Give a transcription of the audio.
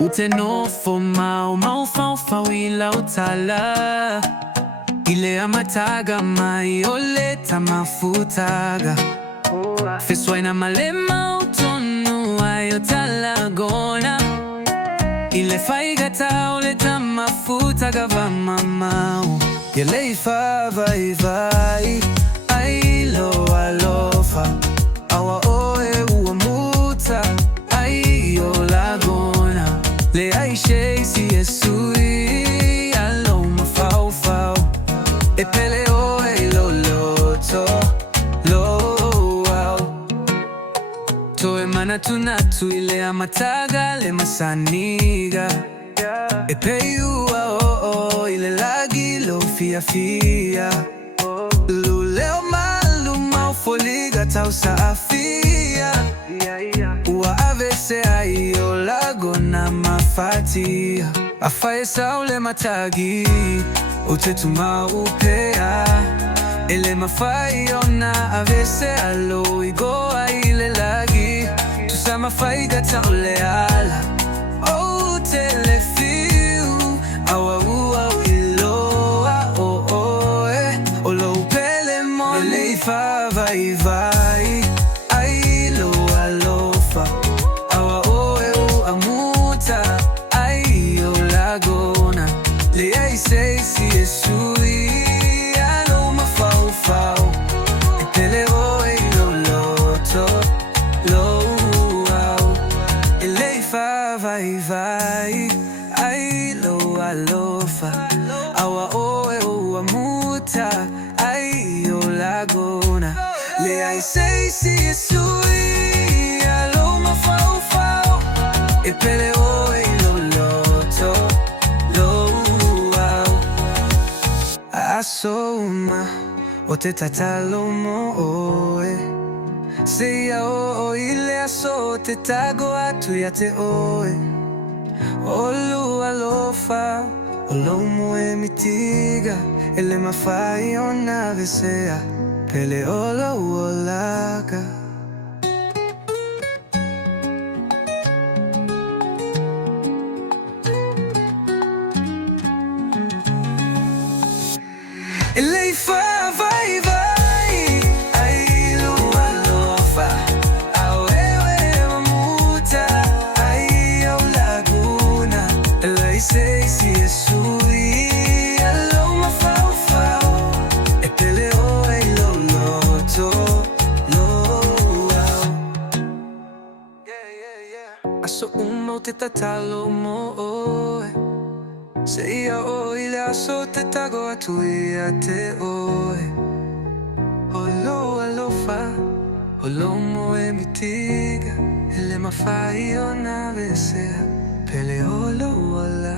Utenofoma umaufaufawi utala ile amataga maioleta mafutaga feswaina malema utonu ayotalagona ile faigata oleta mafutaga vamamau yeleifa vaivai ailo alofa awa oe uamuta aiolagona le aishe si esui alo mafaufau epele oe loloto lo toe mana tunatu ile amataga le masaniga epeyua ile lagi lo fia fia luleo maluma ufoliga tausa afia ua avese aio lago na mafatia afae saule matagi utetuma upea ele mafai ona avese alo igoa ile lagi tusama faiga taule ala o telefiu awa ua iloa o oe olo upele mo leifa vai vai ailo alofa awa oe uamuta aio lagona le aisei si esui alo mafaufau epele oe iloloto lo eleifa vai vai ailo alofa awa oe uamuta aio lagona le aisei si esui alo mafaufau epele oe iloloto lo asoma o te tatalomo oe seia o ile aso te tago atu ya te oe olu alofa olomo e mitiga ele mafai ona vesea pele olo olaga eleifa vai vai ailo alofa awewe mamuta aio laguna eleisei si esui alo mafaufau epele oe iloloto lo aso uma te tatalomo oe seia o ile aso te tago atu ia te oe olo alofa olomo e mitiga ele mafai ona vesea pele olo ala